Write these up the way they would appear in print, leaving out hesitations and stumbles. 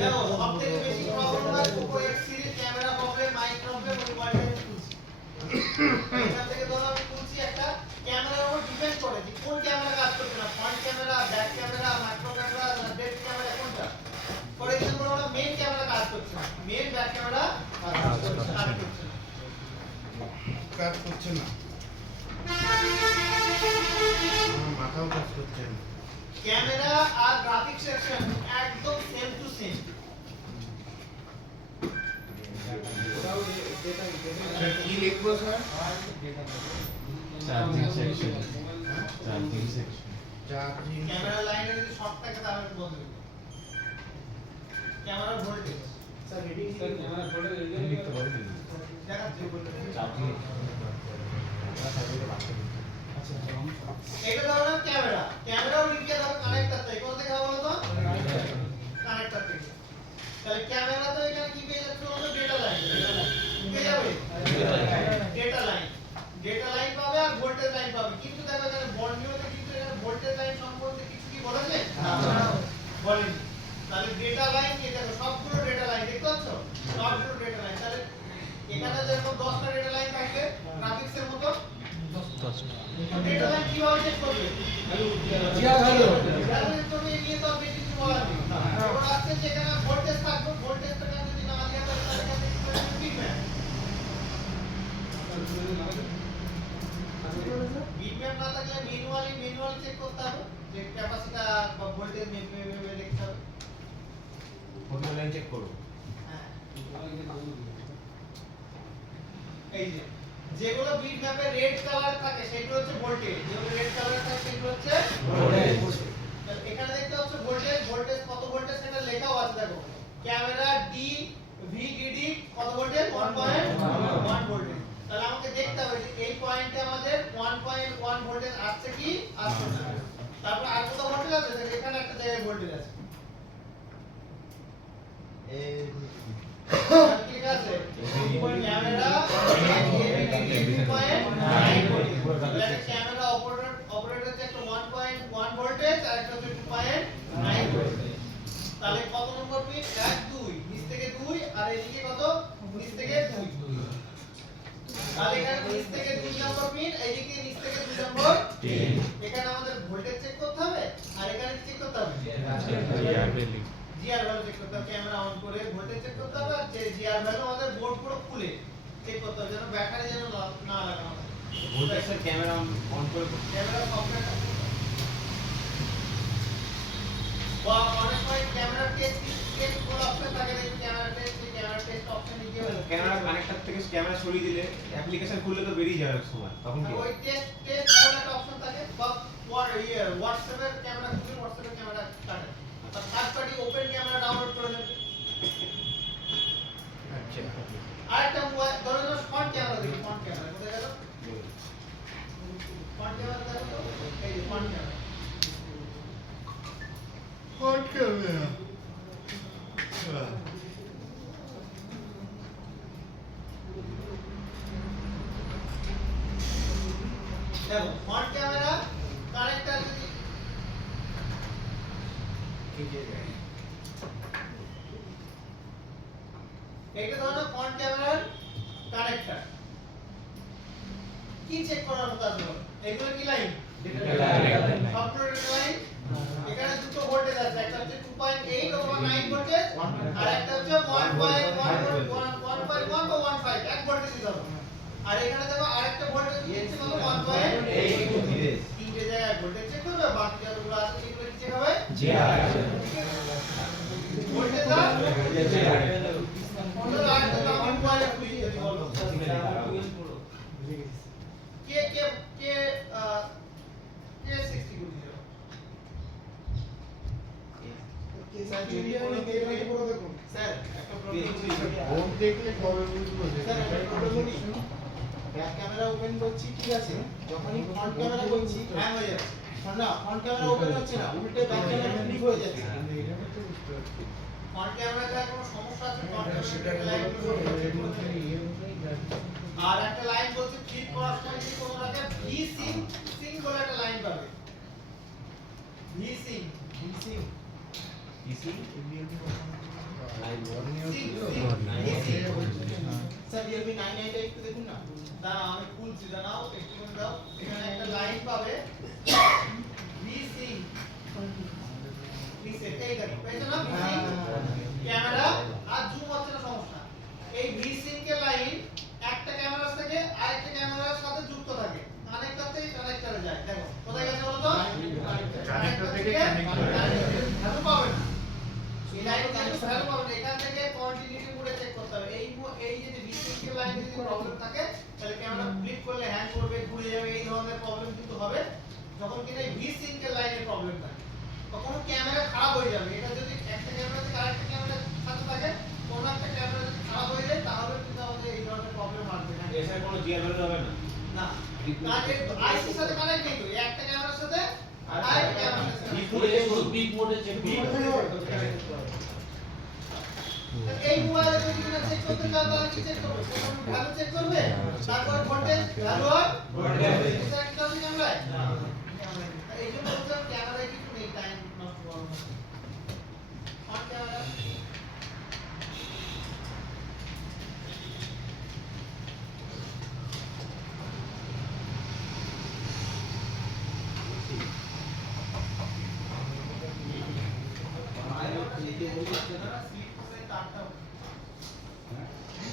দেখো সবথেকে বেশি প্রবলেম হয় Poco X series camera problem mic problem ওই ওয়ার্ডে খুলছি এখান থেকে ধরো আমি খুলছি একটা ক্যামেরার উপর ডিপেন্ড করে যে কোন ক্যামেরা কাজ করছে না front camera back camera micro camera না ডেপ্থ ক্যামেরা কোনটা ফর एग्जांपल আমরা মেইন ক্যামেরা কাজ করছে না মেইন ব্যাক ক্যামেরা কাজ করছে না মাথাও কাজ করছে না ক্যামেরা আর গ্রাফিক সেকশন একদম সেম টু সেম কি লিখবো sir charging section charging camera লাইনে যদি শর্ট থাকে তাহলে বন্ধ camera voltage sir reading camera voltage লিখতে পারবেন দেখাচ্ছি চার্জিং আচ্ছা এটা ধরো ক্যামেরা ক্যামেরাও লিখে দাও কানেক্টর থেকে কোথা থেকে বলো তো কানেক্টর থেকে তাহলে ক্যামেরা তো এখানে কি পেয়ে যাচ্ছে বলো ডেটা লাইন পেয়ে যাবে ডেটা লাইন পাবে আর ভোল্টেজ লাইন পাবে কিন্তু দেখো এখানে বর্ণিয়তে কিন্তু এখানে ভোল্টেজ লাইন সম্পর্কে কিছু কি বলেছে না বলেনি তাহলে ডেটা লাইন কি দেখো সবগুলো ডেটা লাইন দেখতে পাচ্ছ সবগুলো ডেটা লাইন তাহলে এখানে যেরকম 10টা ডেটা লাইন থাকবে গ্রাফিক্সের মতো 10টা ডেটা লাইন কিভাবে চেক করবে জিয়া ভালো তাহলে তুমি নিয়ে তো বেশি কিছু বলার নেই ওরা আসছে যে এখানে ভোল্টেজ থাকবে ভোল্টেজটা যদি না দেওয়া থাকে তাহলে এখানে কি ম্যাপ বিটম্যাপ না থাকলে ম্যানুয়ালি চেক করতে হবে যে ক্যাপাসিটি বা ভোল্টেজ মেপে দেখতে হবে ভোল্টেজ লাইন চেক করো হ্যাঁ এই যে যেগুলো বিটম্যাপে রেড কালার থাকে সেগুলো হচ্ছে ভোল্টেজ যেগুলো রেড কালার থাকে সেগুলো হচ্ছে ভোল্টেজ তাহলে এখানে দেখতে হচ্ছে ভোল্টেজ কত ভোল্টেজ সেটা লেখাও আছে দেখো ক্যামেরা ডি ভিডিডি কত ভোল্টেজ 1.1 ভোল্টেজ তাহলে আমাকে দেখতে হবে যে এই পয়েন্টে আমাদের 1.1 ভোল্টেজ আসছে কি আসছে না তারপর আর কত ভোল্টেজ আছে এখানে একটা জায়গায় ভোল্টেজ আছে এই ঠিক আছে ক্যামেরা 2.9 ভোল্টেজ তাহলে ক্যামেরা অপারেটর যে একটা 1.1 ভোল্টেজ আর একটা হচ্ছে 2.9 ভোল্টেজ তাহলে কত নম্বর পিন 1 2 নিচ থেকে 2 আর এদিকে কত নিচ থেকে 2 তাহলে এখানে নিচ থেকে 2 নম্বর পিন এইদিকে নিচ থেকে 2 নম্বর 3 এখানে আমাদের ভোল্টেজ চেক করতে হবে আর এখানে চেক করতে হবে জিআর ভ্যালু চেক করতে হবে ক্যামেরা অন করে ভোল্টেজ চেক করতে হবে আর জিআর ভ্যালু আমাদের বোর্ড পুরো খুলে চেক করতে হবে যেন ব্যাটারি যেন না লাগানো হয় ভোল্টেজ স্যার ক্যামেরা অন করে ক্যামেরা সফটওয়্যার বা অনেক সময় ক্যামেরা টেস্ট করে অপশন থাকে না ক্যামেরা টেস্ট অপশন নিয়ে গেলে ক্যামেরা কানেক্টর থেকে ক্যামেরা সরিয়ে দিলে অ্যাপ্লিকেশন খুললে তো বেরিয়ে যাবে সময় তখন কি ওই টেস্ট করে একটা অপশন থাকে বা হোয়াটসঅ্যাপের ক্যামেরা খুলে হোয়াটসঅ্যাপের ক্যামেরা কাটে আর third party open camera download করে নেবে আচ্ছা আরেকটা মোবাইল ধরো না ফ্রন্ট ক্যামেরা দেখি ফ্রন্ট ক্যামেরা কোথায় গেল ফ্রন্ট ক্যামেরা দেখো তো এই যে ফ্রন্ট ক্যামেরা দেখো ফ্রন্ট ক্যামেরা কানেক্টর যদি এটা ধরো ফ্রন্ট ক্যামেরার কানেক্টর কি চেক করার মতো আছে এগুলো কি লাইন সবগুলো ডেটা লাইন এখানে দুটো ভোল্টেজ আছে একটা হচ্ছে 2.8 অথবা 9 ভোল্টেজ আর একটা হচ্ছে 1.1 বা 1.5 এক ভোল্টেজ দিতে হবে আর এখানে দেখো আরেকটা ভোল্টেজ দিয়েছে কত 1.8 তিনটে জায়গায় ভোল্টেজ চেক করবে বাকি যতগুলো আছে সেগুলো কি চেক হবে জিআর ভোল্টেজ আর অন্য আরেকটা আমি মোবাইলে খুলি যদি বলো কে 60 করে দিও স্যার একটা ফোন দেখলে কবে বুঝবো স্যার একটা প্রবলেম বলি ব্যাক ক্যামেরা ওপেন করছি ঠিক আছে যখনই ফ্রন্ট ক্যামেরা করছি হ্যাং হয়ে যাচ্ছে না ফ্রন্ট ক্যামেরা ওপেন হচ্ছে না উল্টে ব্যাক ক্যামেরা ফ্লিপ হয়ে যাচ্ছে ফ্রন্ট ক্যামেরাতে কোনো সমস্যা আছে ফ্রন্ট ক্যামেরা লাইন আর একটা লাইন বলছে ফ্লিপ করার সময় যদি কোনো জায়গায় ভি সিং করে একটা লাইন পাবে ভিসিং ইসি স্যার রিয়েলমি 99 টা একটু দেখুন না দাঁড়াও আমি খুলছি দাঁড়াও একটু করে দাও এখানে একটা লাইন পাবে ভিসিং ভিসিং এই দেখো পেয়েছো না ভিসিং ক্যামেরা আর জুম হচ্ছে না সমস্যা এই ভিসিং কে লাইন একটা ক্যামেরা থেকে আরেকটা ক্যামেরার সাথে যুক্ত থাকে কানেক্টর থেকে কানেক্টরে যায় দেখো কোথায় গেছে বলো তো কানেক্টর থেকে ভ্যালু পাবে না এই লাইন কিন্তু ভ্যালু পাবে না এখান থেকে কন্টিনিউটি মোডে চেক করতে হবে এই যে ভিসিং কে লাইনে যদি প্রবলেম থাকে তাহলে ক্যামেরা ফ্লিপ করলে হ্যাং করবে ঘুরে যাবে এই ধরনের প্রবলেম কিন্তু হবে যখন কিনা এই ভিসিং কে লাইনের প্রবলেম থাকে তখন ক্যামেরা খারাপ হয়ে যাবে এটা যদি একটা ক্যামেরা থেকে আরেকটা ক্যামেরার সাথে থাকে কোন একটা ক্যামেরা যদি খারাপ হয়ে যায় তাহলে কিন্তু আমাদের এই ধরনের প্রবলেম আসবে না এসআই কোনো জিআর ভ্যালু হবে না না কাজে আইসির সাথে কানেক্ট নেই তো একটা ক্যামেরার সাথে আরেকটা ক্যামেরার সাথে বিগ মোডে চেক এই মোবাইলে যদি কিনা চেক করতে চাও তাহলে কি চেক করবে প্রথম ভ্যালু চেক করবে তারপর ভোল্টেজ ভ্যালু আর ভোল্টেজ এটা কি হবে ক্যামেরায় এই জন্য বলতে ক্যামেরায় কিছু নেই টাইম নষ্ট করো না অন ক্যামেরা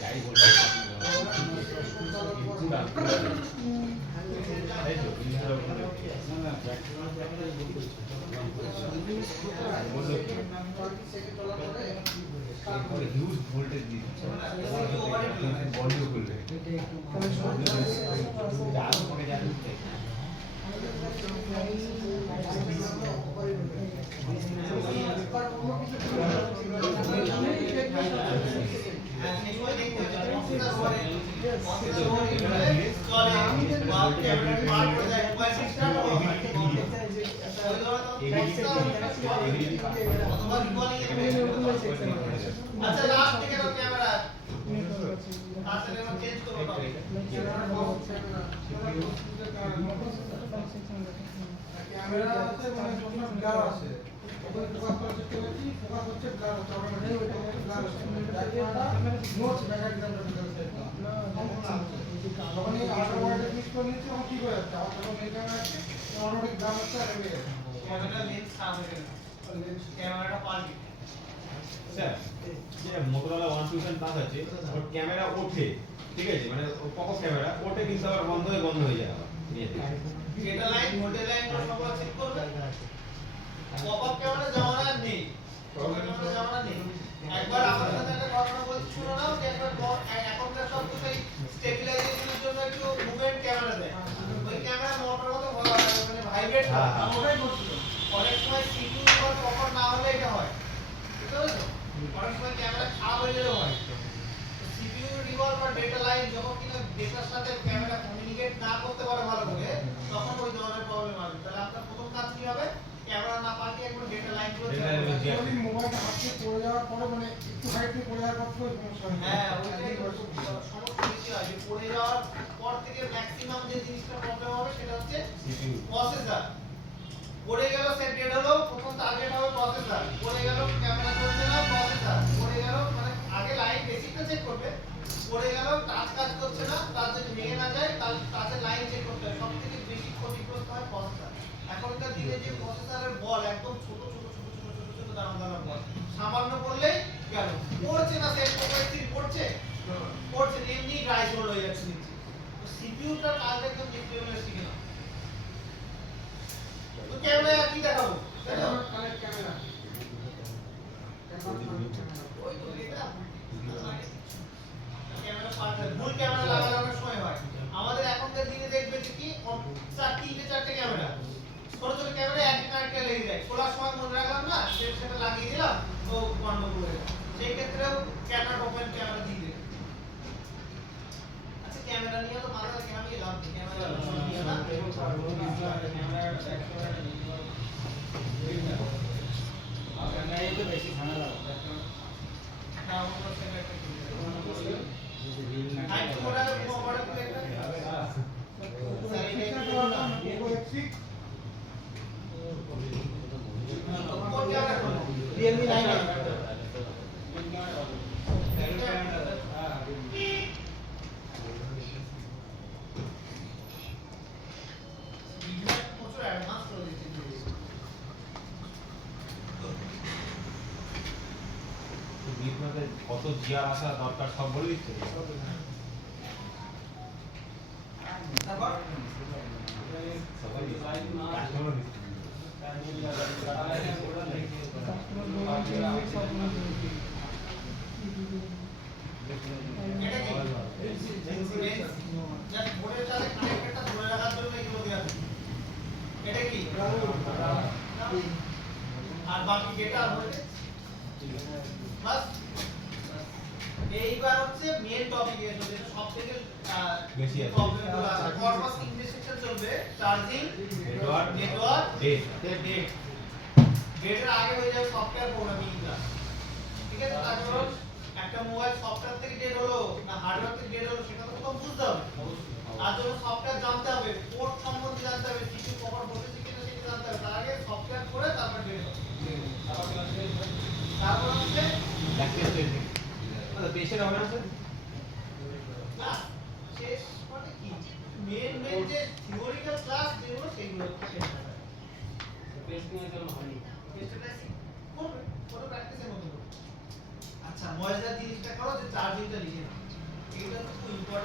যাই বলতে হিউজ ভোল্টেজ দিচ্ছে বন্ধ করলে চার পরে যাচ্ছে আচ্ছা লাস্ট থেকে ক্যামেরা আসলে আমরা চেঞ্জ করব ক্যামেরা আছে মানে তোমার ব্লার আছে ওখানে ফোকাস করার চেষ্টা করছি ফোকাস হচ্ছে ব্লার হচ্ছে আমরা নেই ওইটা ব্লার হচ্ছে নোটস ব্যাক এক্সাম্পল যখন এই আঠারো ওয়ার্ডে ক্লিক করে নিচ্ছি তখন ঠিক হয়ে যাচ্ছে আবার যখন এই ক্যামেরা আছে অটোমেটিক ব্লার হচ্ছে আর নেমে যাচ্ছে ক্যামেরা লেন্স খারাপ হয়ে গেল ক্যামেরাটা পাল্টে স্যার যে মোটরোলা 127 পাস আছে ওর ক্যামেরা ওঠে ঠিক আছে মানে পপআপ ক্যামেরা ওঠে কিন্তু আবার বন্ধ হয়ে যায় আবার ডেটা লাইন ভোল্টেজ লাইন সবগুলো চেক করবে পপআপ ক্যামেরা জামানা নেই ক্যামেরা জামানা নেই একবার আমার সাথে একটা ঘটনা বলছি শুনো না যে একবার এখনকার সব কিছুই স্টেবিলাইজেশনের জন্য একটু মুভমেন্ট ক্যামেরা দেয় ওই ক্যামেরা মোটর মতো মানে ভাইব্রেট হয় ওটাই করছিল অনেক সময় সিপিইউ বা প্রপার না হলে এটা হয় বুঝতে পেরেছো অনেক সময় ক্যামেরা খারাপ হয়ে গেলেও হয় সিপিইউ রিভলভ বা ডেটা লাইন যখন কিনা ডেটার সাথে ক্যামেরা কমিউনিকেট না করতে পারে ভালো করে তখন ওই ধরনের প্রবলেম আসবে তাহলে আপনার প্রথম কাজ কি হবে ক্যামেরা না পাল্টে একবার ডেটা লাইন গুলো চেক করবেন যদি মোবাইলটা হাত থেকে পড়ে যাওয়ার পরে মানে একটু হাইট থেকে পড়ে যাওয়ার পর তো সমস্যা হয় হ্যাঁ ওইটাই সমস্যা বেশি হয় যে পড়ে যাওয়ার পর থেকে ম্যাক্সিমাম যে জিনিসটা প্রবলেম হবে সেটা হচ্ছে সিপিইউ প্রসেসর পড়ে গেল সেট ডেড হলো প্রথম টার্গেট হবে প্রসেসর পড়ে গেল ক্যামেরা চলছে না প্রসেসর পড়ে গেল মানে আগে লাইন বেসিকটা চেক করবে পড়ে গেল টাচ কাজ করছে না টাচ যদি ভেঙে না যায় তাহলে টাচের লাইন চেক করতে হবে সবথেকে বেশি ক্ষতিগ্রস্ত হয় প্রসেসর এখনকার দিনে যে প্রসেসরের বল একদম ছোট দানা বল সামান্য করলেই গেল পড়ছে না সেট মোবাইল পড়ছে পড়ছে এমনি ড্রাই রোল হয়ে যাচ্ছে নিচে তো সিপিইউটার কাজ একদম ডিপ লেভেলের শিখে নাও তো ক্যামেরা কি দেখাবো তাই তো কানেক্ট ক্যামেরা ওই তো এটা ক্যামেরা পাল্টে ভুল ক্যামেরা লাগানোর সময় হয় আমাদের এখনকার দিনে দেখবে যে কি চারটে ক্যামেরা ছোট ছোট ক্যামেরা একই কানেক্টে লেগে যায় খোলার সময় মনে রাখলাম না সেটা লাগিয়ে দিলাম তো বন্ধ করে দিলাম সেই ক্ষেত্রেও ক্যামেরা ওপেন ক্যামেরা দিয়ে দেবে আচ্ছা ক্যামেরা নিয়ে তো মাথা ক্যামেরা লাভ নেই ক্যামেরা নিয়ে না ক্যামেরা Poco X6 কোন ক্যামেরা কোন Realme 9 প্রচুর অ্যাডভান্স করে দিচ্ছে বিটম্যাপে কত জিআর আসা দরকার সব বলে দিচ্ছে তারপর সবাই কাস্টমার এটা কি জাস্ট বোর্ডের সাথে কানেক্টরটা ধরে রাখার জন্য এগুলো দেওয়া আছে এটা কি আর বাকি ডেটা ভোল্টেজ বাস এইবার হচ্ছে মেন টপিক এসে যেটা সবথেকে বেশি আছে। প্রবলেমগুলো আছে কর্পাস ইন্টারসেকশন চলবে charging network network date date ডেটের আগে হয়ে যাবে সফটওয়্যার প্রোগ্রামিং ক্লাস ঠিক আছে তারপর একটা মোবাইল সফটওয়্যার থেকে ডেট হলো না হার্ডওয়্যার থেকে ডেট হলো সেটা তো তোমাকে বুঝতে হবে আর জন্য সফটওয়্যার জানতে হবে পোর্ট সম্বন্ধে জানতে হবে সিপিইউ কভার বসেছে কিনা সেটা জানতে হবে তার আগে সফটওয়্যার করে তারপর ডেট হবে তারপর হচ্ছে প্র্যাকটিস টেস্টিং মানে পেশেন্ট হবে না স্যার ক্লাস শেষ মানে কি মেন যে থিওরিক্যাল ক্লাস যেগুলো সেগুলো থাকে করবে কোনো প্র্যাকটিসের মধ্যে করবে। আচ্ছা মজাদার জিনিসটা করো যে চার্জিংটা লিখে নাও এটা খুব ইম্পর্টেন্ট